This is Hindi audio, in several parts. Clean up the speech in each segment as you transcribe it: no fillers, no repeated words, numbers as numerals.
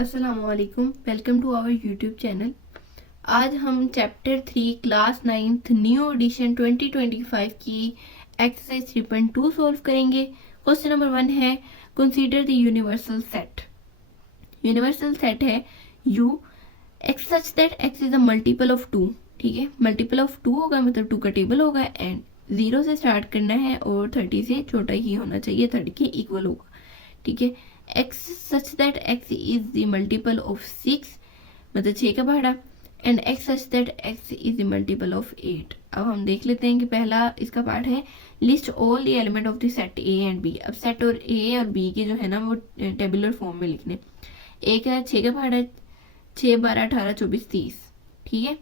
अस्सलामुअलैकुम, welcome to our YouTube channel. आज हम chapter 3 class 9th new addition 2025 की एक्सरसाइज 3.2 सॉल्व करेंगे। क्वेश्चन नंबर 1 है consider the universal set. Universal set है U x such that x is a multiple of 2। ठीक है, मल्टीपल ऑफ 2 होगा मतलब 2 का टेबल होगा एंड 0 से स्टार्ट करना है और 30 से छोटा ही होना चाहिए, 30 के इक्वल होगा। ठीक है, x such that x is the multiple of 6 मतलब 6 का पहाड़ा and x such that x is the multiple of 8। अब हम देख लेते हैं कि पहला इसका पार्ट है list all the element of the set a and b। अब सेट और a और b के जो है ना वो टेबुलर फॉर्म में लिखने। एक है 6 का पहाड़ा 6, 12, 18, 24, 30। ठीक है,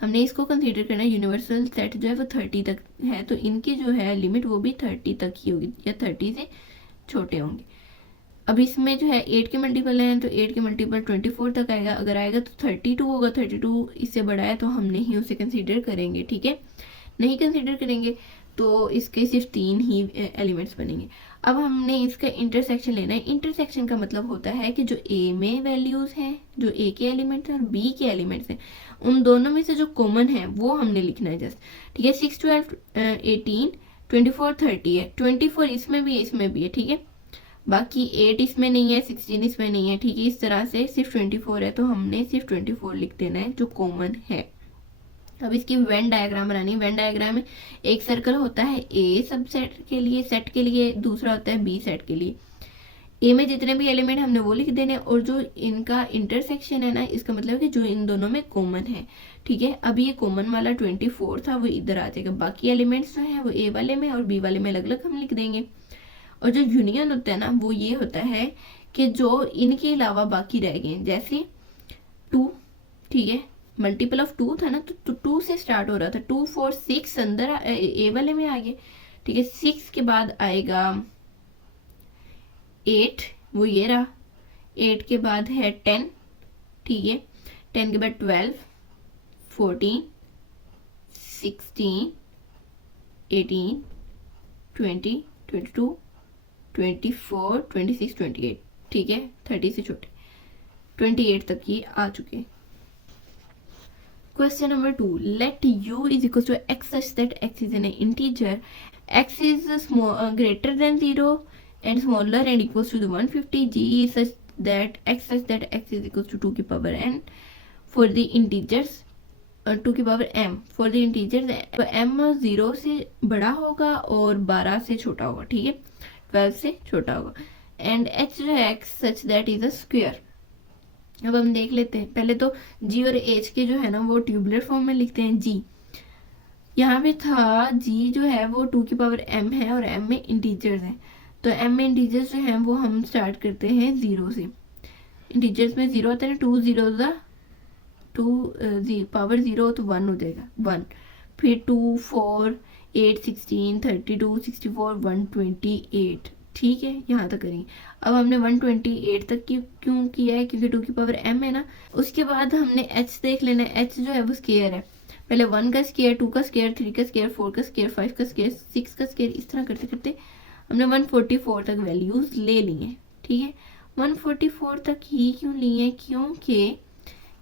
हमने इसको कंसीडर करना है यूनिवर्सल सेट जो है वो 30 तक है, तो इनकी जो है लिमिट वो भी 30 तक ही होगी या 30 से छोटे होंगे। अब इसमें जो है 8 के मल्टीपल हैं तो 8 के मल्टीपल 24 तक आएगा। अगर आएगा तो 32 होगा, 32 इससे बड़ा है तो हम नहीं उसे कंसीडर करेंगे। ठीक है, नहीं कंसीडर करेंगे तो इसके सिर्फ 3 ही एलिमेंट्स बनेंगे। अब हमने इसका इंटरसेक्शन लेना है। इंटरसेक्शन का मतलब होता है कि जो ए में वैल्यूज हैं, जो ए के एलिमेंट्स हैं और बी के एलिमेंट्स हैं, उन दोनों में से जो कॉमन है वो हमने लिखना है जस्ट। ठीक है, 6, 12, 18, 24, 30 है। 24 इसमें भी है, इसमें भी है। ठीक है, बाकी 8 इसमें नहीं है, 16 इसमें नहीं है। ठीक है, इस तरह से सिर्फ 24 है तो हमने सिर्फ 24 लिख देना है जो कॉमन है। अब इसकी वेन डायग्राम बनानी है। वेन डायग्राम में एक सर्कल होता है ए सबसेट के लिए, सेट के लिए, दूसरा होता है बी सेट के लिए। ए में जितने भी एलिमेंट हमने वो लिख देने और जो इनका इंटरसेक्शन है ना, इसका मतलब कि जो इन दोनों में कॉमन है। ठीक है, अब ये कॉमन वाला 24 था वो इधर आ जाएगा। बाकी एलिमेंट्स जो है वो ए वाले में और बी वाले में अलग अलग हम लिख देंगे। और जो यूनियन होता है ना वो ये होता है कि जो इनके अलावा बाकी रह गए, जैसे 2। ठीक है, मल्टीपल ऑफ 2 था ना तो 2 से स्टार्ट हो रहा था। 2, 4, 6 अंदर ए वाले में आ गए। ठीक है, 6 के बाद आएगा 8, वो ये रहा। 8 के बाद है 10। ठीक है, 10 के बाद 12, 14, 16, 18, 20, 22, 24, 26, 28। ठीक है, 30 से छोटे 28 तक ये आ चुके। Question number 2, let u is equal to x such that x is an integer, x is greater than 0 and smaller and equals to 150, g is such that x is equals to 2 की power n for the integers 2 की power m for the integers. तो m 0 से बड़ा होगा और 12 से छोटा होगा। ठीक है, 12 से छोटा होगा एंड h जो है x such that is a square. अब हम देख लेते हैं। पहले तो g और h के जो है ना वो ट्यूबुलर फॉर्म में लिखते हैं। g यहाँ पे था, g जो है वो 2 की पावर m है और m में इंटीजर्स हैं। तो m में इंटीजर्स जो हैं वो हम स्टार्ट करते हैं 0 से। इंटीजर्स में 0 आता है ना, 2 0 2 पावर 0 तो 1 हो जाएगा 1, फिर 2, 4, 8, 16, 32, 64, 128। ठीक है, यहाँ तक करेंगे। अब हमने 128 तक क्यों किया है, क्योंकि 2 की पावर m है ना। उसके बाद हमने h देख लेना है। h जो है वो स्क्वायर है। पहले 1 का स्क्वायर, 2 का स्क्वायर, 3 का स्क्वायर, 4 का स्क्वायर, 5 का स्क्वायर, 6 का स्क्वायर, इस तरह करते करते हमने 144 तक वैल्यूज ले ली हैं। ठीक है, 144 तक ही क्यों ली है, क्योंकि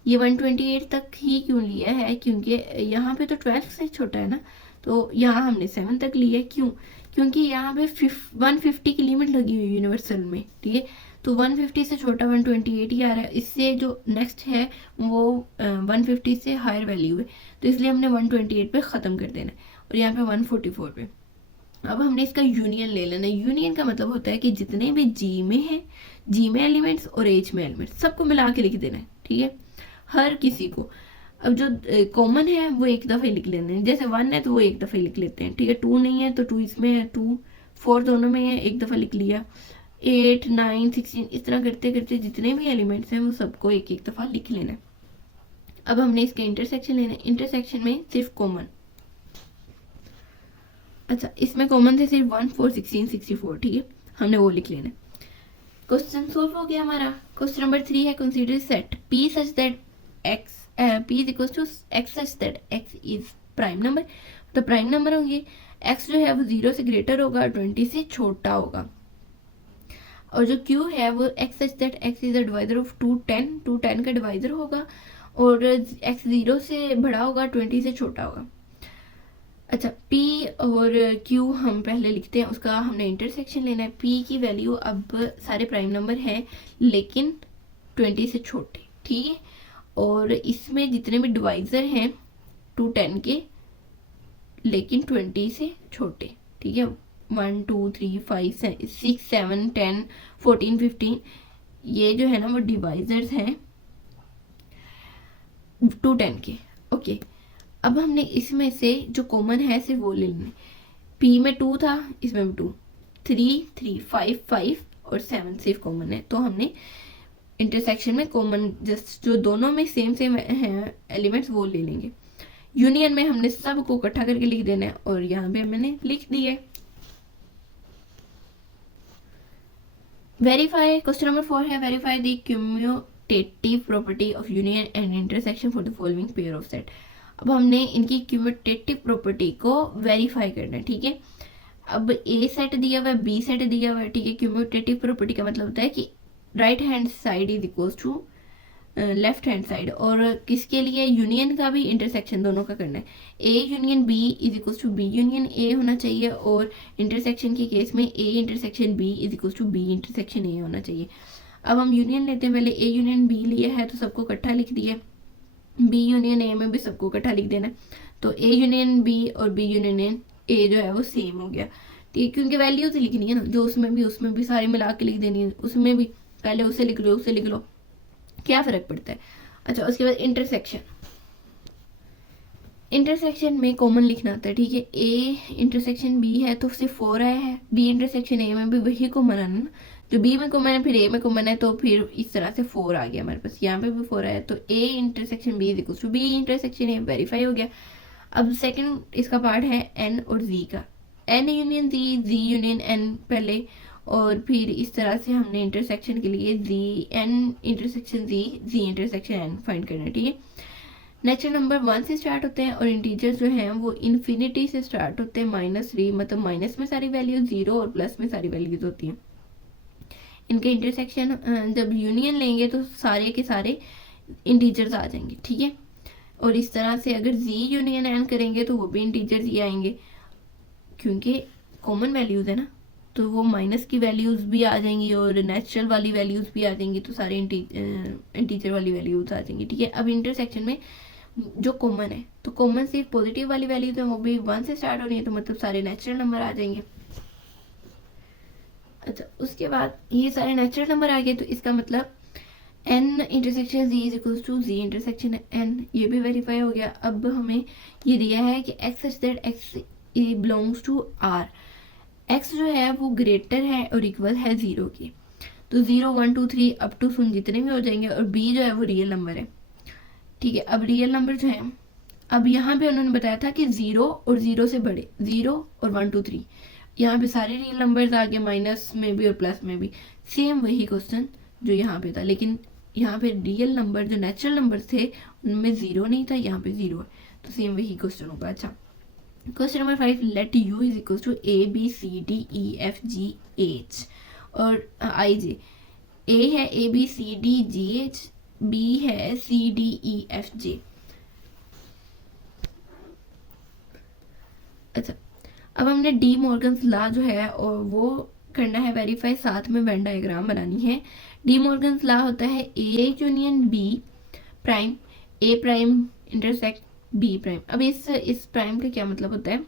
ये 128 तक ही क्यों लिया है, क्योंकि यहाँ पे तो 12 से छोटा है ना, तो यहाँ हमने 7 तक लिया है। क्यों, क्योंकि यहाँ पे 150 की लिमिट लगी हुई यूनिवर्सल में। ठीक है, तो 150 से छोटा 128 ही आ रहा है। इससे जो नेक्स्ट है वो 150 से हायर वैल्यू है, तो इसलिए हमने 128 पे ख़त्म कर देना है और यहाँ पे 144 पे। अब हमने इसका यूनियन ले लेना है। यूनियन का मतलब होता है कि जितने भी जी में है, जी में एलिमेंट्स और एच में एलिमेंट्स सबको मिला के लिख देना है। ठीक है, हर किसी को। अब जो कॉमन है वो एक दफ़े लिख लेते हैं, जैसे 1 है तो वो एक दफ़े लिख लेते हैं। ठीक है, 2 नहीं है तो 2 इसमें है, 2, 4 दोनों में है, एक दफ़ा लिख लिया। 8, 9, 16 इस तरह करते करते जितने भी एलिमेंट्स हैं वो सबको एक एक दफ़ा लिख लेना है। अब हमने इसका इंटरसेक्शन लेना है। इंटरसेक्शन में सिर्फ कॉमन, अच्छा इसमें कॉमन से सिर्फ 1, 4, 16, 64। ठीक है, हमने वो लिख लेना है। क्वेश्चन सोल्व हो गया हमारा। क्वेश्चन नंबर 3 है consider set p such that x p is equal to x such that x is prime number. तो प्राइम नंबर होंगे, x जो है वो 0 से ग्रेटर होगा, 20 से छोटा होगा। और जो q है वो x such that x is the divisor of 210 का डिवाइजर होगा, और x 0 से बड़ा होगा, 20 से छोटा होगा। अच्छा, p और q हम पहले लिखते हैं, उसका हमने इंटरसेक्शन लेना है। p की वैल्यू अब सारे प्राइम नंबर हैं लेकिन 20 से छोटे, ठीक है। और इसमें जितने भी डिवाइजर हैं 210 के लेकिन 20 से छोटे, ठीक है। 1 2 3 5 6 7 10 14 15 ये जो है ना वो डिवाइजर्स हैं 210 के। ओके, अब हमने इसमें से जो कॉमन है सिर्फ वो ले लेने। p में 2 था, इसमें भी 2, 3 3 5 5 और 7 सिर्फ कॉमन है, तो हमने इंटरसेक्शन में कॉमन जस्ट जो दोनों में सेम है एलिमेंट्स वो ले लेंगे। यूनियन में हमने सबको इकट्ठा करके लिख देना है, और यहाँ पे मैंने लिख दिया है। वेरीफाई, क्वेश्चन नंबर 4 है verify the commutative property of union and intersection for the following pair of set. अब हमने इनकी क्यूम्यूटेटिव प्रॉपर्टी को वेरीफाई करना है, ठीक है। अब ए सेट दिया हुआ है, बी सेट दिया हुआ है, ठीक है। क्यूम्यूटेटिव प्रॉपर्टी का मतलब होता है कि right hand side is equal to left hand side, और किसके लिए यूनियन का भी इंटरसेक्शन दोनों का करना है। A union B is equal to B union A होना चाहिए, और इंटरसेक्शन के केस में A intersection B is equal to B intersection A होना चाहिए। अब हम यूनियन लेते हैं, पहले ए यूनियन बी लिया है तो सबको इकट्ठा लिख दिया, बी यूनियन ए में भी सबको इकट्ठा लिख देना। तो ए यूनियन बी और बी यूनियन ए जो है वो सेम हो गया, ठीक है, क्योंकि वैल्यूज लिखनी है ना, जो उसमें भी सारी मिला के लिख देनी है, उसमें भी पहले उसे लिख लो उसे लिख लो, क्या फर्क पड़ता है। अच्छा, उसके बाद इंटरसेक्शन में कॉमन लिखना आता है, ठीक है। ए इंटरसेक्शन बी है तो सिर्फ 4 आया है, बी इंटरसेक्शन ए में भी वही कॉमन आना ना, जो बी में कॉमन है फिर ए में कॉमन है, तो फिर इस तरह से 4 आ गया हमारे पास, यहाँ पे भी 4 आया, तो A intersection B is equal to B intersection A, verify हो गया। अब सेकंड इसका पार्ट है एन और जी का, एन यूनियन जी, जी यूनियन एन पहले, और फिर इस तरह से हमने इंटरसेक्शन के लिए G N intersection G, G intersection N find करना है, ठीक है। नेचुरल नंबर 1 से स्टार्ट होते हैं, और इंटीजर जो हैं वो इन्फिनिटी से स्टार्ट होते हैं, -3, मतलब माइनस में सारी वैल्यूज 0 और प्लस में सारी वैल्यूज होती हैं। इनके इंटरसेक्शन जब यूनियन लेंगे तो सारे के सारे इंटीजर्स आ जाएंगे, ठीक है। और इस तरह से अगर जी यूनियन एन करेंगे तो वो भी इंटीजर्स ही आएंगे, क्योंकि कॉमन वैल्यूज है ना, तो वो माइनस की वैल्यूज भी आ जाएंगी और नेचुरल वाली वैल्यूज भी आ जाएंगी, तो सारे इंटीजर वाली वैल्यूज आ जाएंगी, ठीक है। अब इंटरसेक्शन में जो कॉमन है, तो कॉमन सिर्फ पॉजिटिव वाली वैल्यूज है, वो भी 1 से स्टार्ट हो रही है, तो मतलब सारे नेचुरल नंबर आ जाएंगे। अच्छा, उसके बाद ये सारे नेचुरल नंबर आ गए, तो इसका मतलब N intersection G is equal to G intersection N, ये भी वेरीफाई हो गया। अब हमें ये दिया है कि x such that x belongs to R, x जो है वो ग्रेटर है और इक्वल है 0 के, तो 0 1 2 3 अप टू सुन जितने भी हो जाएंगे, और बी जो है वो रियल नंबर है, ठीक है। अब रियल नंबर जो है, अब यहाँ पे उन्होंने बताया था कि 0 और 0 से बड़े, 0 और 1 2 3, यहाँ पे सारे रियल नंबर्स आ गए, माइनस में भी और प्लस में भी, सेम वही क्वेश्चन जो यहाँ पे था, लेकिन यहाँ पे रियल नंबर जो नेचुरल नंबर थे उनमें 0 नहीं था, यहाँ पे 0 है, तो सेम वही क्वेश्चन होगा। अच्छा, question number 5, let U is equal to A B C D E F G H और आई जे। ए है A B C D G H, B है सी डी ई एफ जे। अच्छा, अब हमने डी मॉर्गन्स लॉ जो है और वो करना है वेरीफाई, साथ में वेन डायग्राम बनानी है। डी मॉर्गन्स लॉ होता है A union B prime, A prime intersect B prime. अब इस प्राइम का क्या मतलब होता है,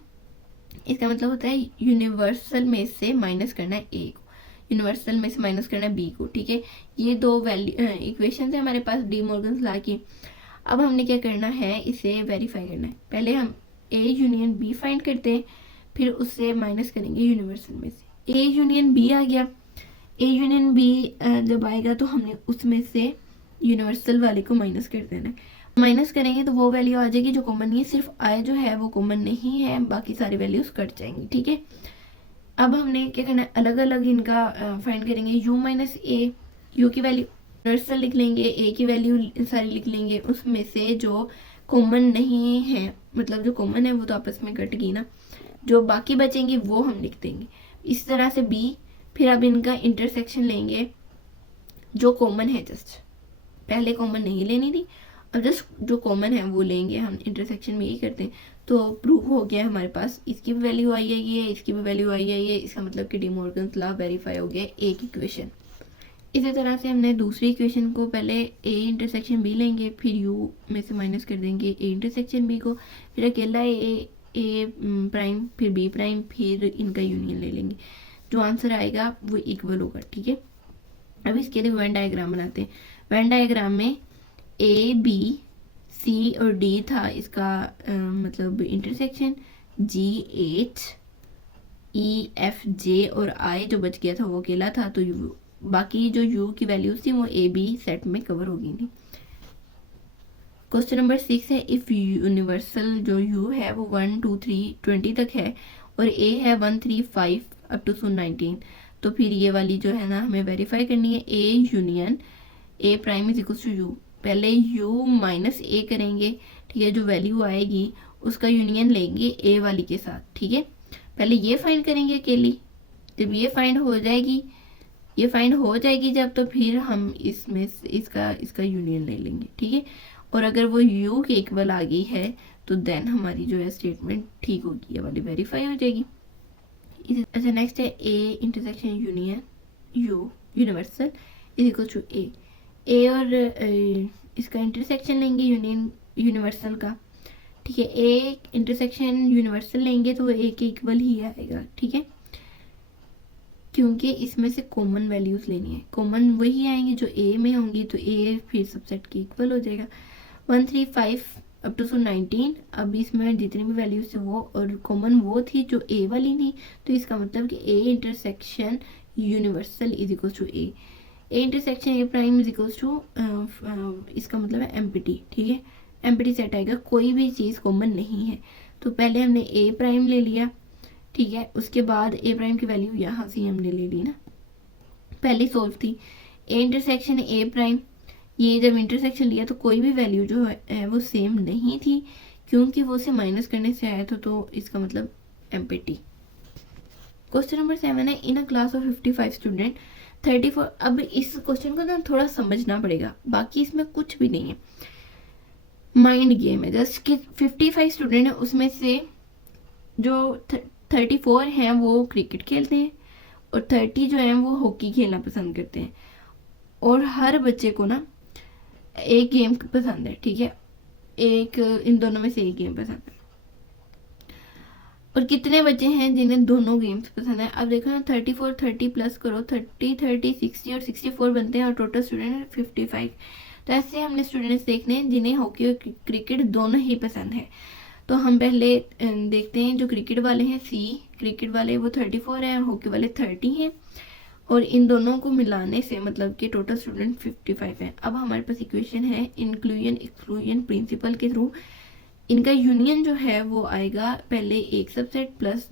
इसका मतलब होता है यूनिवर्सल में से माइनस करना है ए को, यूनिवर्सल में से माइनस करना है बी को, ठीक है। ये दो वैल्यू इक्वेशन है हमारे पास डी मॉर्गन्स लॉ की। अब हमने क्या करना है, इसे वेरीफाई करना है। पहले हम ए यूनियन बी फाइंड करते हैं, फिर उससे माइनस करेंगे यूनिवर्सल में से। ए यूनियन बी आ गया, ए यूनियन बी जब आएगा तो हमने उसमें से यूनिवर्सल वाले को माइनस कर देना है। माइनस करेंगे तो वो वैल्यू आ जाएगी जो कॉमन नहीं है, सिर्फ आई जो है वो कॉमन नहीं है, बाकी सारी वैल्यूज कट जाएंगी, ठीक है। अब हमने क्या करना है, अलग अलग इनका फाइंड करेंगे। यू माइनस ए, यू की वैल्यू यूनिवर्सल लिख लेंगे, ए की वैल्यू सारी लिख लेंगे, उसमें से जो कॉमन नहीं है, मतलब जो कॉमन है वो तो आपस में कट गई ना, जो बाकी बचेंगी वो हम लिख देंगे। इस तरह से बी फिर अब इनका इंटरसेक्शन लेंगे जो कॉमन है, जस्ट पहले कॉमन नहीं लेनी थी, अब जस्ट जो कॉमन है वो लेंगे। हम इंटरसेक्शन में यही करते हैं। तो प्रूव हो गया हमारे पास, इसकी भी वैल्यू आई है, इसकी भी वैल्यू आई है, इसका मतलब कि डी मॉर्गन्स लॉ वेरीफाई हो गया एक इक्वेशन। इसी तरह से हमने दूसरी इक्वेशन को पहले ए इंटरसेक्शन बी लेंगे, फिर यू में से माइनस कर देंगे ए इंटरसेक्शन बी को, फिर अकेला ए प्राइम, फिर बी प्राइम, फिर इनका यूनियन ले लेंगे। जो आंसर आएगा वो इक्वल होगा। ठीक है, अब इसके लिए वेन डायग्राम बनाते हैं। वेन डायग्राम में ए बी सी और डी था इसका मतलब intersection, G H E F J और आई जो बच गया था वो अकेला था, तो बाकी जो u की वैल्यूज थी वो ए बी सेट में कवर हो गई थी। क्वेश्चन नंबर 6 है, इफ यूनिवर्सल जो u है वो 1 2 3 20 तक है और a है 1 3 5 अप टू 19, तो फिर ये वाली जो है ना हमें वेरीफाई करनी है। a union a prime is equal to u, पहले u माइनस a करेंगे, ठीक है, जो वैल्यू आएगी उसका यूनियन लेंगे a वाली के साथ। ठीक है, पहले ये फाइंड करेंगे अकेली, जब ये फाइंड हो जाएगी जब, तो फिर हम इसमें इसका यूनियन ले लेंगे। ठीक है, और अगर वो u के इक्वल आ गई है तो देन हमारी जो है स्टेटमेंट ठीक होगी, ये वाली वेरीफाई हो जाएगी। अच्छा, नेक्स्ट है a intersection union u universal is equal to a और इसका इंटरसेक्शन लेंगे यूनियन यूनिवर्सल का। ठीक है, a इंटरसेक्शन यूनिवर्सल लेंगे तो a के इक्वल ही आएगा। ठीक है, क्योंकि इसमें से कॉमन वैल्यूज लेनी है, कॉमन वही आएंगे जो a में होंगी, तो a फिर सबसेट के इक्वल हो जाएगा। 1 3 5 अप टू 19, अब इसमें जितनी भी वैल्यूज थे वो और कॉमन वो थी जो a वाली थी, तो इसका मतलब कि a intersection universal is equal to a intersection a prime is equal to, इसका मतलब है एम्प्टी। ठीक है, एम्प्टी सेट आएगा, कोई भी चीज़ कॉमन नहीं है। तो पहले हमने a प्राइम ले लिया, ठीक है, उसके बाद a प्राइम की वैल्यू यहाँ से हमने ले ली ना, पहले सॉल्व थी a इंटरसेक्शन a प्राइम, ये जब इंटरसेक्शन लिया तो कोई भी वैल्यू जो है वो सेम नहीं थी, क्योंकि वो से माइनस करने से आया था, तो इसका मतलब एम्प्टी। क्वेश्चन नंबर 7 है, इन अ क्लास ऑफ 55 स्टूडेंट 34, अब इस क्वेश्चन को ना थोड़ा समझना पड़ेगा, बाकी इसमें कुछ भी नहीं है, माइंड गेम है जस्ट कि 55 स्टूडेंट है, उसमें से जो 34 हैं वो क्रिकेट खेलते हैं और 30 जो हैं वो हॉकी खेलना पसंद करते हैं, और हर बच्चे को ना एक गेम पसंद है। ठीक है, एक इन दोनों में से एक गेम पसंद है, और कितने बच्चे हैं जिन्हें दोनों गेम्स पसंद है। अब देखो ना, 34 30 प्लस करो, 30 30 60 और 64 बनते हैं, और टोटल स्टूडेंट है 55। तो ऐसे हमने स्टूडेंट्स देखने हैं जिन्हें हॉकी और क्रिकेट दोनों ही पसंद है। तो हम पहले देखते हैं जो क्रिकेट वाले हैं, क्रिकेट वाले वो 34 है और हॉकी वाले 30 हैं, और इन दोनों को मिलाने से मतलब कि टोटल स्टूडेंट 55 है। अब हमारे पास इक्वेशन है इंक्लूजन एक्सक्लूजन प्रिंसिपल के थ्रू, इनका यूनियन जो है वो आएगा पहले एक सबसेट प्लस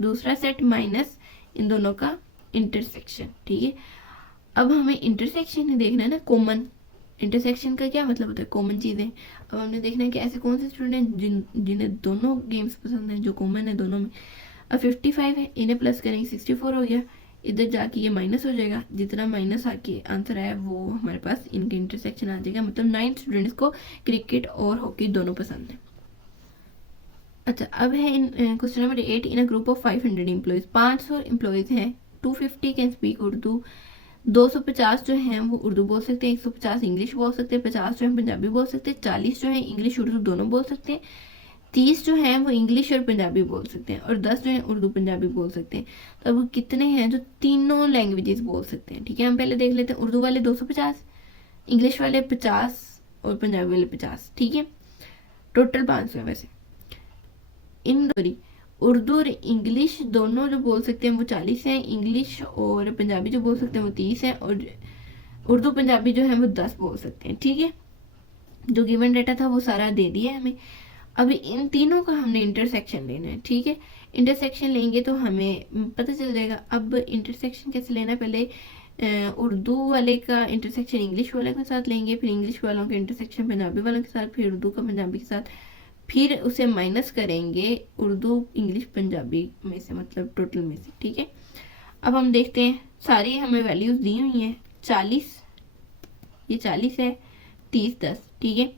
दूसरा सेट माइनस इन दोनों का इंटरसेक्शन। ठीक है, अब हमें इंटरसेक्शन ही देखना है ना, कॉमन। इंटरसेक्शन का क्या मतलब होता है, कॉमन चीज़ें। अब हमने देखना है कि ऐसे कौन से स्टूडेंट जिन्हें दोनों गेम्स पसंद हैं, जो कॉमन है दोनों में। अब 55 है, इन्हें प्लस करेंगे 64 हो गया, इधर जाके ये माइनस हो जाएगा, जितना माइनस आके आंसर आया वो हमारे पास इनके इंटरसेक्शन आ जाएगा, मतलब 9 स्टूडेंट्स को क्रिकेट और हॉकी दोनों पसंद है। अच्छा, अब है in question number 8, in a group of 500 employees, 500 employees हैं, 250 कैन स्पीक उर्दू, 250 जो हैं वो उर्दू बोल सकते हैं, 150 इंग्लिश बोल सकते हैं, 50 जो है पंजाबी बोल सकते हैं, 40 जो है इंग्लिश उर्दू दोनों बोल सकते हैं, 30 जो हैं वो इंग्लिश और पंजाबी बोल सकते हैं, और 10 जो है उर्दू पंजाबी बोल सकते हैं। तो अब कितने हैं जो तीनों लैंग्वेजेस बोल सकते हैं। ठीक है, हम पहले देख लेते हैं, उर्दू वाले 250, इंग्लिश वाले 50 और पंजाबी वाले 50। ठीक है, टोटल 500 है। वैसे इन उर्दू और इंग्लिश दोनों जो बोल सकते हैं वो 40 हैं, इंग्लिश और पंजाबी जो बोल सकते हैं वो 30 हैं, और उर्दू पंजाबी जो है वो 10 बोल सकते हैं। ठीक है, जो गिवन डेटा था वो सारा दे दिया है हमें। अभी इन तीनों का हमने इंटरसेक्शन लेना है। ठीक है, इंटरसेक्शन लेंगे तो हमें पता चल जाएगा। अब इंटरसेक्शन कैसे लेना है, पहले उर्दू वाले का इंटरसेक्शन इंग्लिश वाले के साथ लेंगे, फिर इंग्लिश वालों के इंटरसेक्शन पंजाबी वालों के साथ, फिर उर्दू का पंजाबी के साथ, फिर उसे माइनस करेंगे उर्दू इंग्लिश पंजाबी में से, मतलब टोटल में से, ठीक है। अब हम देखते हैं, सारी हमें वैल्यूज दी हुई हैं। 40, ये 40 है, 30 10, ठीक है।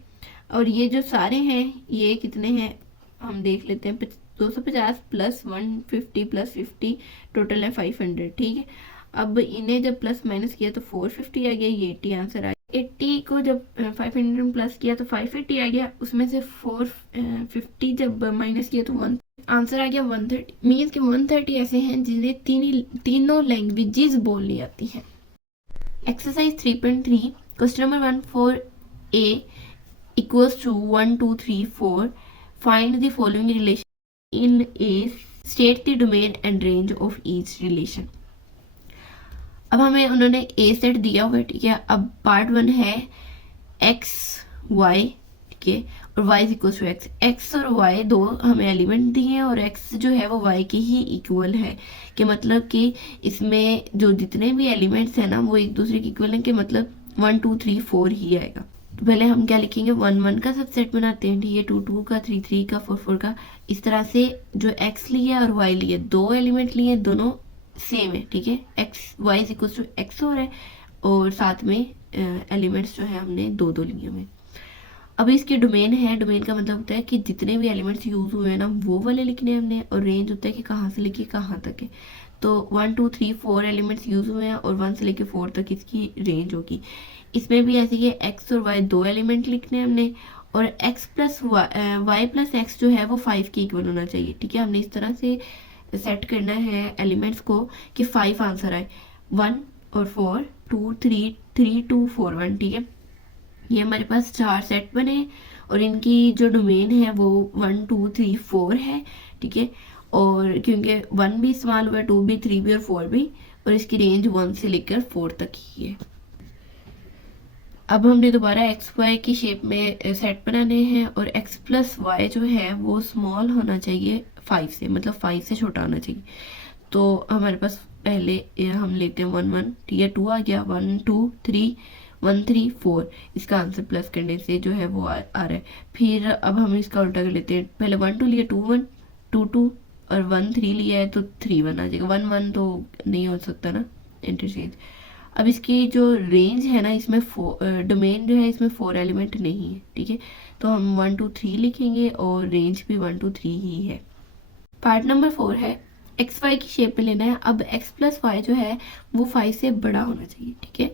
और ये जो सारे हैं ये कितने हैं हम देख लेते हैं। 250 प्लस 150 प्लस 50 टोटल है 500, ठीक है। अब इन्हें जब प्लस माइनस किया तो 450 आ गया, ये 80 आंसर आ गया। 80 को जब 500 प्लस किया तो 580 आ गया, उसमें से 450 जब माइनस किया तो 1 आंसर आ गया 130। मीन्स कि 130 ऐसे हैं जिन्हें तीनों लैंग्वेजेस बोलनी आती हैं। Exercise 3.3 question number 1 for a equals to 1 2 3 4 find the following relation in a, state the domain and range of each relation। अब हमें उन्होंने ए सेट दिया हुआ है, ठीक है। अब पार्ट 1 है एक्स वाई, ठीक है, और y is equal to x. X और y दो हमें एलिमेंट दिए हैं और x जो है वो y के ही इक्वल है, कि मतलब कि इसमें जो जितने भी एलिमेंट्स हैं ना वो एक दूसरे के इक्वल हैं, कि मतलब 1 2 3 4 ही आएगा। तो पहले हम क्या लिखेंगे, 1 1 का सबसेट बनाते हैं, ठीक है, 2 2 का, 3 3 का, 4 4 का। इस तरह से जो x लिया और y लिया, दो एलिमेंट लिए, दोनों सेम है, ठीक है। X y is equal to x हो रहा है और साथ में एलिमेंट्स जो है हमने दो दो लिए हुए। अब इसकी डोमेन है, डोमेन का मतलब होता है कि जितने भी एलिमेंट्स यूज हुए हैं ना वो वाले लिखने हैं हमने, और रेंज होता है कि कहाँ से लेके कहाँ तक है। तो 1 2 3 4 एलिमेंट्स यूज हुए हैं और 1 से लेके 4 तक इसकी रेंज होगी। इसमें भी ऐसे ही एक्स और वाई दो एलिमेंट लिखने हैं हमने, और x plus y plus x जो है वो 5 के इक्वल होना चाहिए, ठीक है। हमने इस तरह से सेट करना है एलिमेंट्स को कि 5 आंसर आए, 1 और 4 2 3 3 2 4 1, ठीक है। ये हमारे पास 4 सेट बने और इनकी जो डोमेन है वो 1 2 3 4 है, ठीक है। और क्योंकि 1 भी इस्तेमाल हुआ है, 2 भी, 3 भी और 4 भी, और इसकी रेंज 1 से लेकर 4 तक ही है। अब हमने दोबारा एक्स वाई की शेप में सेट बनाने हैं और एक्स प्लस वाई जो है वो स्मॉल होना चाहिए 5 से, मतलब 5 से छोटा होना चाहिए। तो हमारे पास पहले हम लेते हैं 1 1, ठीक है, 2 आ गया, 1 2 3 1 3 4, इसका आंसर प्लस करने से जो है वो आ रहा है। फिर अब हम इसका उल्टा कर लेते हैं, पहले 1 2 लिया, 2 1 2 2 और 1 3 लिया है तो 3 1 आ जाएगा। 1 1 तो नहीं हो सकता ना, इंटरचेंज। अब इसकी जो रेंज है ना, इसमें डोमेन जो है इसमें 4 एलिमेंट नहीं है, ठीक है। तो हम 1 2 3 लिखेंगे और रेंज भी 1 2 3 ही है। पार्ट नंबर 4 है एक्स वाई की शेप में लेना है। अब एक्स प्लस वाई जो है वो 5 से बड़ा होना चाहिए, ठीक है।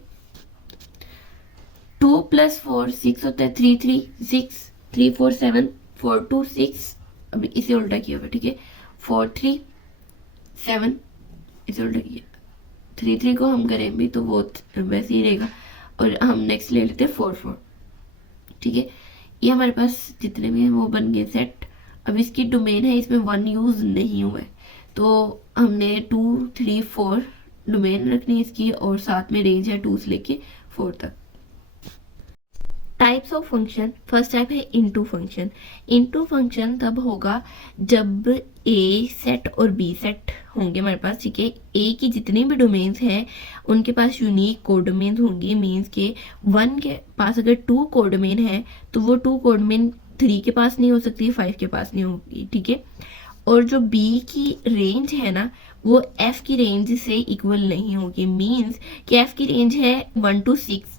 2 प्लस 4 6 होता है, 3 3 6 3 4 7 4 2 6। अब इसे उल्टा किया हुआ, ठीक है, 4 3 7, इसे उल्टा किया, 3 3 को हम करें भी तो वो वैसे ही रहेगा। और हम नेक्स्ट ले लेते हैं 4 4, ठीक है। ये हमारे पास जितने भी हैं वो बन गए सेट। अब इसकी डोमेन है, इसमें 1 यूज नहीं हुआ है, तो हमने 2 3 4 डोमेन रखनी है इसकी, और साथ में रेंज है 2 से लेके 4 तक। Types of function, first type है इनटू फंक्शन। इनटू फंक्शन तब होगा जब ए सेट और बी सेट होंगे हमारे पास, ठीक है। ए की जितनी भी डोमेन्स हैं उनके पास यूनिक कोडोमेन होंगी, मीन्स के 1 के पास अगर 2 कोडोमेन है तो वो 2 कोडोमेन 3 के पास नहीं हो सकती, 5 के पास नहीं होगी, ठीक है। और जो बी की रेंज है ना वो एफ की रेंज से इक्वल नहीं होगी, मीन्स कि एफ की रेंज है 1 to 6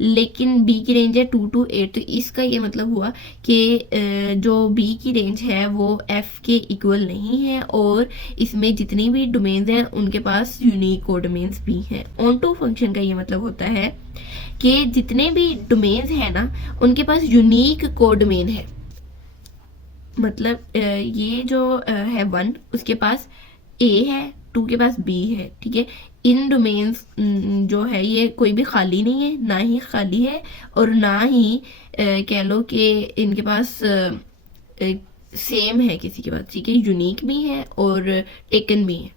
लेकिन बी की रेंज है 2 to 8। तो इसका ये मतलब हुआ कि जो बी की रेंज है वो एफ के इक्वल नहीं है, और इसमें जितनी भी डोमेन्स हैं उनके पास यूनिक कोडोमेन्स भी हैं। ऑन टू फंक्शन का ये मतलब होता है कि जितने भी डोमेन्स हैं ना उनके पास यूनिक कोडोमेन है। मतलब ये जो है 1 उसके पास ए है, 2 के पास बी है, ठीक है। इन डोमेन्स जो है ये कोई भी खाली नहीं है, ना ही खाली है और ना ही कह लो कि इनके पास सेम है किसी के पास, ठीक है। यूनिक भी है और टेकन भी है।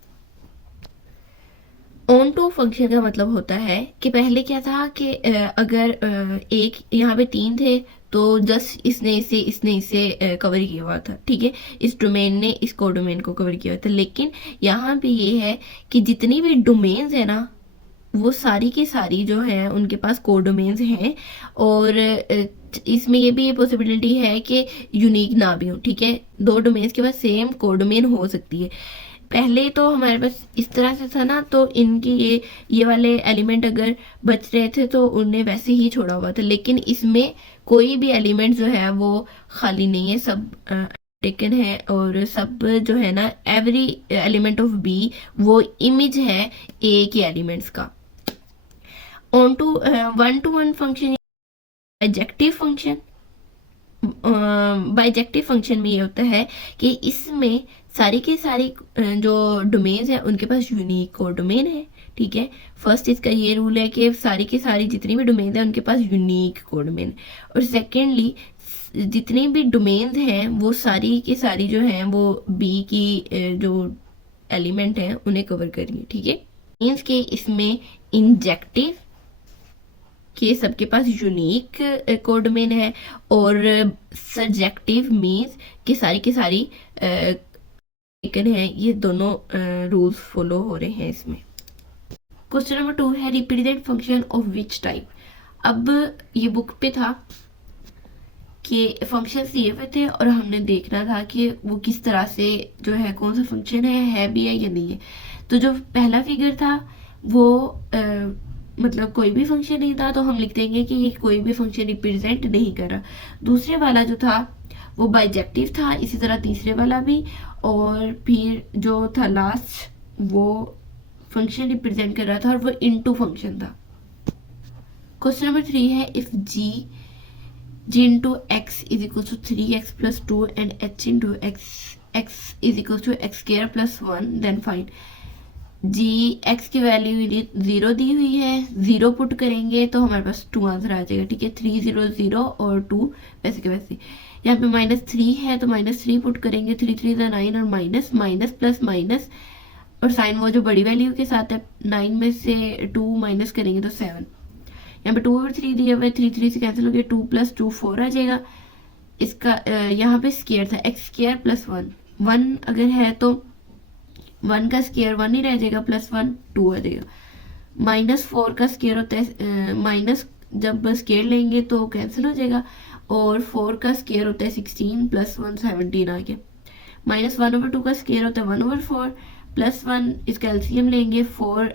ऑन टू फंक्शन का मतलब होता है कि पहले क्या था कि अगर एक यहाँ पे 3 थे तो जस्ट इसने इसे कवर किया हुआ था, ठीक है। इस डोमेन ने इस कोडोमेन को कवर किया हुआ था। लेकिन यहाँ पे ये है कि जितनी भी डोमेन्स है ना वो सारी की सारी जो है उनके पास कोडोमेन्स हैं, और इसमें ये भी ये पॉसिबिलिटी है कि यूनिक ना भी हो, ठीक है। दो डोमेन्स के पास सेम कोडोमेन हो सकती है। पहले तो हमारे पास इस तरह से था ना, तो इनकी ये वाले एलिमेंट अगर बच रहे थे तो उन्हें वैसे ही छोड़ा हुआ था, लेकिन इसमें कोई भी एलिमेंट जो है वो खाली नहीं है, सब टेकन है। और सब जो है ना, एवरी एलिमेंट ऑफ बी वो इमेज है ए के एलिमेंट्स का। Onto one to one function, bijective function. Bijective function में ये होता है कि इसमें सारी की सारी जो डोमेन्स है उनके पास यूनिक कोडोमेन है, ठीक है। फर्स्ट इसका ये रूल है कि सारी की सारी जितनी भी डोमेन्स है उनके पास यूनिक कोडोमेन। और सेकेंडली जितनी भी डोमेन्स हैं वो सारी की सारी जो हैं वो बी की जो एलिमेंट हैं उन्हें कवर करिए, ठीक है। मीन्स के इसमें इंजेक्टिव के सबके पास यूनिक कोडोमेन है, और सब्जेक्टिव मीन्स कि सारी की सारी टेकन है। ये दोनों रूल्स फॉलो हो रहे हैं इसमें। क्वेश्चन नंबर 2 है represent function of which type. अब ये बुक पे था कि फंक्शन दिए हुए थे और हमने देखना था कि वो किस तरह से जो है कौन सा फंक्शन है भी है या नहीं है। तो जो पहला फिगर था वो मतलब कोई भी फंक्शन नहीं था, तो हम लिख देंगे कि ये कोई भी फंक्शन रिप्रेजेंट नहीं कर रहा। दूसरे वाला जो था वो बाइजेक्टिव था, इसी तरह तीसरे वाला भी, और फिर जो था लास्ट वो फंक्शन रिप्रेजेंट कर रहा था और वो इनटू फंक्शन था। क्वेश्चन नंबर 3 है if g into x is equal to 3x plus 2 and h into x is equal to x square plus 1 then find g x की वैल्यू 0 दी हुई है, 0 पुट करेंगे तो हमारे पास 2 आंसर आ जाएगा, ठीक है। 3 0 0 और 2 वैसे के वैसे। यहाँ पे -3 है तो -3 पुट करेंगे, 3 3 9 और माइनस माइनस प्लस माइनस और साइन वो जो बड़ी वैल्यू के साथ है, 9 में से 2 माइनस करेंगे तो 7। यहाँ पे 2/3 दिया हुआ है, 3 3 से कैंसिल हो गया, 2 + 2 4 आ जाएगा। इसका यहाँ पे स्क्वायर था x स्क्वायर प्लस 1 अगर है तो 1 का स्क्वायर 1 ही रह जाएगा, +1 2 आ जाएगा। -4 का स्क्वायर होता है माइनस, जब स्क्वायर लेंगे तो कैंसिल हो जाएगा, और 4 का स्क्वायर होता है 16 + 1 17 आ गया। -1/2 का स्क्वायर होता है 1/4 +1, इसका एलसीएम लेंगे 4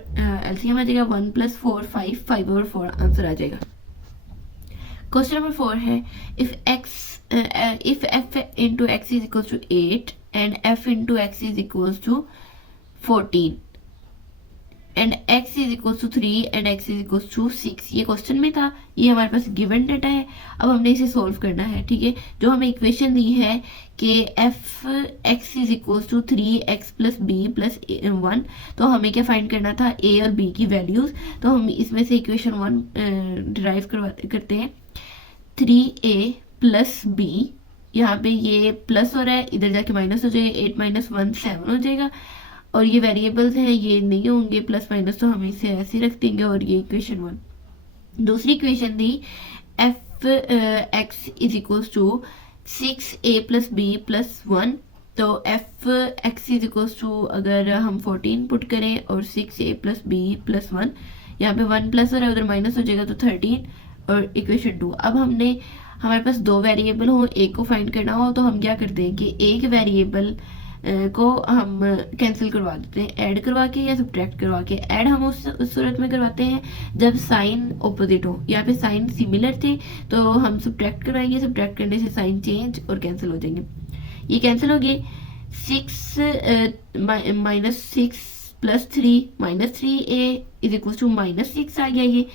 एलसीएम आ जाएगा 1 + 4 5 5/4 आंसर आ जाएगा। क्वेश्चन नंबर 4 है if f into x is equals to 8 and f into x is equals to 14 and x is equals to 3 and x is equals to 6। ये क्वेश्चन में था, ये हमारे पास गिवन डाटा है। अब हमने इसे सॉल्व करना है, ठीक है। जो हमें इक्वेशन दी है कि f x is equals to 3x plus b plus 1, तो हमें क्या फाइंड करना था, a और b की वैल्यूज। तो हम इसमें से इक्वेशन 1 डिराइव करते हैं। 3a plus b, यहाँ पे ये प्लस हो रहा है, इधर जाके माइनस हो जाएगा, 8 - 1 7 हो जाएगा। और ये वेरिएबल्स हैं, ये नहीं होंगे प्लस माइनस, तो हम इसे ऐसे रख देंगे। और ये इक्वेशन 1। दूसरी इक्वेशन दी f x is equals to 6a + b + 1, तो f x is equals to अगर हम 14 पुट करें और 6a + b + 1, यहाँ पे 1 प्लस हो रहा है, उधर माइनस हो जाएगा तो 13, और इक्वेशन 2। अब हमारे पास दो वेरिएबल हो, एक को फाइंड करना हो, तो हम क्या करते हैं कि एक वेरिएबल को हम कैंसिल करवा देते हैं, ऐड करवा के या सब्ट्रैक्ट करवा के। ऐड हम उस सूरत में करवाते हैं जब साइन ऑपोजिट हो। यहाँ पे साइन सिमिलर थे तो हम सब्ट्रैक्ट करवाएंगे, सब्ट्रैक्ट करने से साइन चेंज और कैंसिल हो जाएंगे। ये कैंसिल हो गए, 6 - 3 -3a इज इक्वल टू -6 आ गया। ये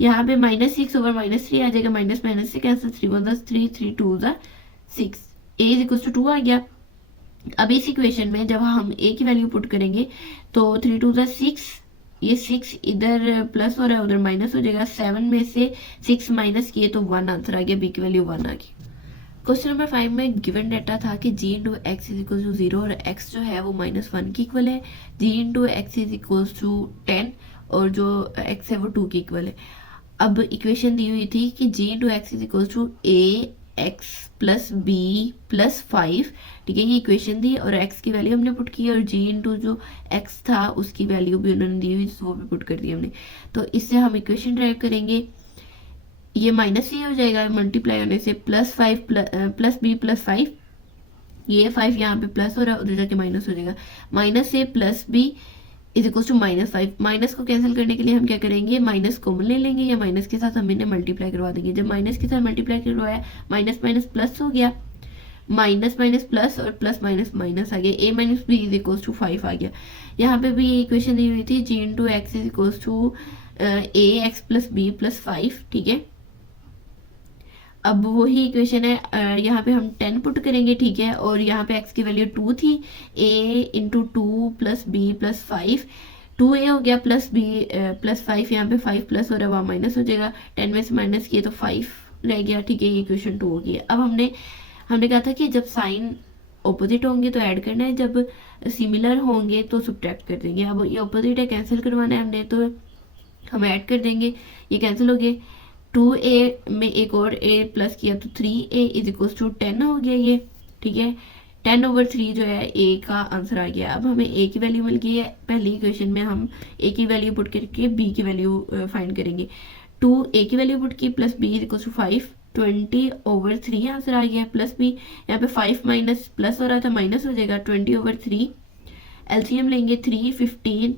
यहाँ पे -6 ओवर -3 आ जाएगा, माइनस माइनस से cancel, 3 1 3 3 2 6, a is equal to 2 आ गया। अब इस इक्वेशन में जब हम a की वैल्यू पुट करेंगे तो 3 2 6, ये 6 इधर प्लस हो रहा है, उधर माइनस हो जाएगा। 7 में से 6 माइनस किए तो 1 आंसर आ गया, b की वैल्यू 1 आ गई। क्वेश्चन नंबर 5 में गिवन डाटा था कि g into x is equal to 0 और x जो है वो -1 के इक्वल है, g into x is equal to 10 और जो x है वो 2 के इक्वल है। अब इक्वेशन दी हुई थी कि g into x is equal to ax + b + 5, ठीक है। ये इक्वेशन थी और x की वैल्यू हमने पुट की और g into जो x था उसकी वैल्यू भी उन्होंने दी हुई, वो भी पुट कर दी हमने। तो इससे हम इक्वेशन ड्राइव करेंगे। ये माइनस सी हो जाएगा मल्टीप्लाई होने से, +5 प्लस बी +5, ये 5 यहाँ पे प्लस हो रहा है, उधर जाके माइनस हो जाएगा, माइनस से plus B is equal to -5। Minus को कैंसिल करने के लिए हम क्या करेंगे, माइनस कॉमन ले लेंगे या माइनस के साथ हम इन्हें मल्टीप्लाई करवा देंगे। जब माइनस के साथ मल्टीप्लाई करवाया, माइनस माइनस प्लस हो गया, माइनस माइनस प्लस और प्लस माइनस माइनस आ गया, a minus B is equal to 5 आ गया। यहाँ पे भी ये इक्वेशन दी हुई थी g into x is equal to ax plus B plus 5, ठीक है। अब वही इक्वेशन है, यहाँ पे हम 10 पुट करेंगे, ठीक है, और यहाँ पे x की वैल्यू 2 थी, a into 2 plus B plus 5, 2a हो गया प्लस बी प्लस 5, यहाँ पे 5 प्लस हो रहा है वहाँ माइनस हो जाएगा, 10 में से माइनस किए तो 5 रह गया, ठीक है, ये इक्वेशन 2 हो गई। अब हमने कहा था कि जब साइन ऑपोजिट होंगे तो ऐड करना है, जब सिमिलर होंगे तो सब्ट्रैक्ट कर देंगे। अब ये ऑपोजिट है, कैंसिल करवाना है हमने, तो हम ऐड कर देंगे, ये कैंसिल हो गए, 2a में एक और a प्लस किया तो 3a इज इक्वल टू 10 हो गया ये, ठीक है, 10/3 जो है a का आंसर आ गया। अब हमें a की वैल्यू मिल गई है, पहली इक्वेशन में हम a की वैल्यू पुट करके b की वैल्यू फाइंड करेंगे। 2a की वैल्यू पुट की plus b is equal to 5, 20/3 answer आ गया, प्लस b, यहाँ पे 5 माइनस प्लस हो रहा था माइनस हो जाएगा, 20/3, एलसीएम लेंगे 3, 15,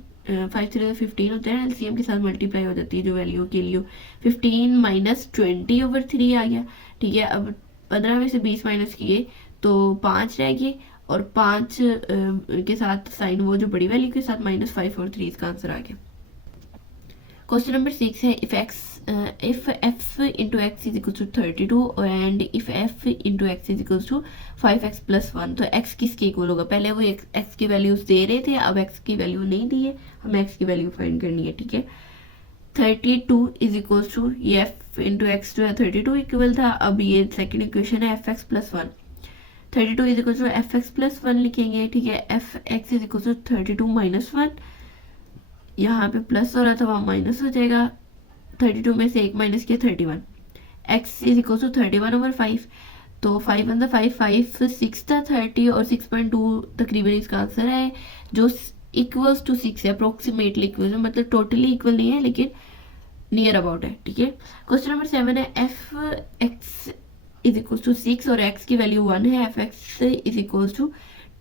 5 3 15 होता है, एलसीएम के साथ मल्टीप्लाई हो जाती है जो वैल्यू के लिए, 15 माइनस 20/3 आ गया, ठीक है। अब 15 में से 20 माइनस किए तो 5 रह गए, और 5 के साथ साइन वो जो बड़ी वैल्यू के साथ -5 और 3 इसका आंसर आ गया। क्वेश्चन नंबर 6 है, if f into x is equal to 32 and if f into x is equal to 5x plus 1, तो x किसके इक्वल होगा। पहले वो x की वैल्यूज दे रहे थे, अब x की वैल्यू नहीं दी है, हमें x की वैल्यू फाइंड करनी है, ठीक है। 32 इज इक्वल टू, ये f इंटू एक्स जो है 32 इक्वल था, अब ये सेकेंड इक्वेशन है fx plus 1, 32 is equal to fx plus 1 लिखेंगे, ठीक है, fx is equal to 32 minus 1, यहाँ पे प्लस हो रहा था वहाँ माइनस हो जाएगा, 32 में से 1 माइनस किया 31, x इज इक्वल टू 31/5, तो 5 वन 5, 5 6 था 30 और 6.2 तकरीबन इसका आंसर है, जो इक्वल्स टू 6 है, अप्रोक्सीमेटली इक्वल, मतलब टोटली इक्वल नहीं है लेकिन नियर अबाउट है, ठीक है। क्वेश्चन नंबर 7 है, F x is equal to 6 और x की वैल्यू 1 है, F x is equal to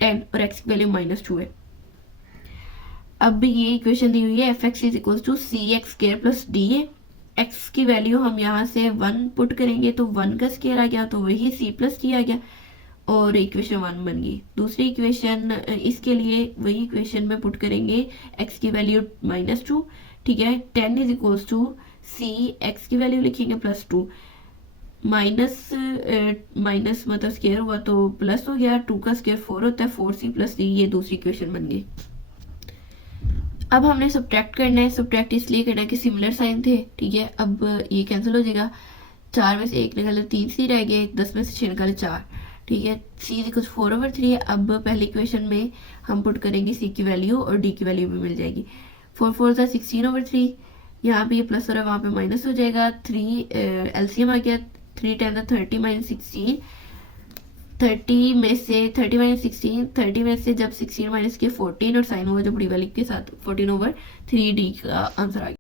10 और x की वैल्यू -2 है। अब ये इक्वेशन दी हुई है, F x is equal to cx² plus D है, x की वैल्यू हम यहाँ से 1 पुट करेंगे तो 1 का स्क्वायर आ गया, तो वही c प्लस डी आ गया और इक्वेशन 1 बन गई। दूसरी इक्वेशन इसके लिए वही इक्वेशन में पुट करेंगे, x की वैल्यू -2, ठीक है, 10 is equal to c, x की वैल्यू लिखेंगे +2, माइनस माइनस मतलब स्क्वायर हुआ तो प्लस हो गया, 2 का स्क्वायर 4 होता है, 4c प्लस डी, ये दूसरी इक्वेशन बन गई। अब हमने सब्ट्रैक्ट करना है, सब्ट्रैक्ट इसलिए करना है कि सिमिलर साइन थे, ठीक है। अब ये कैंसिल हो जाएगा, 4 में से 1 निकाले 3 सी रह गए, 10 में से 6 निकाले 4, ठीक है, c इक्वल 4/3 है। अब पहली इक्वेशन में हम पुट करेंगे c की वैल्यू और d की वैल्यू भी मिल जाएगी, 4 4 16/3, यहाँ पे ये प्लस हो रहा है वहाँ पे माइनस हो जाएगा, 3 एलसीएम आ गया, 3 10 30 - 16, 30 में से 30 - 16, 30 में से जब 16 माइनस किया 14 और साइन हुआ जो बड़ी वैल्यू के साथ 14/3 डी का आंसर आ गया।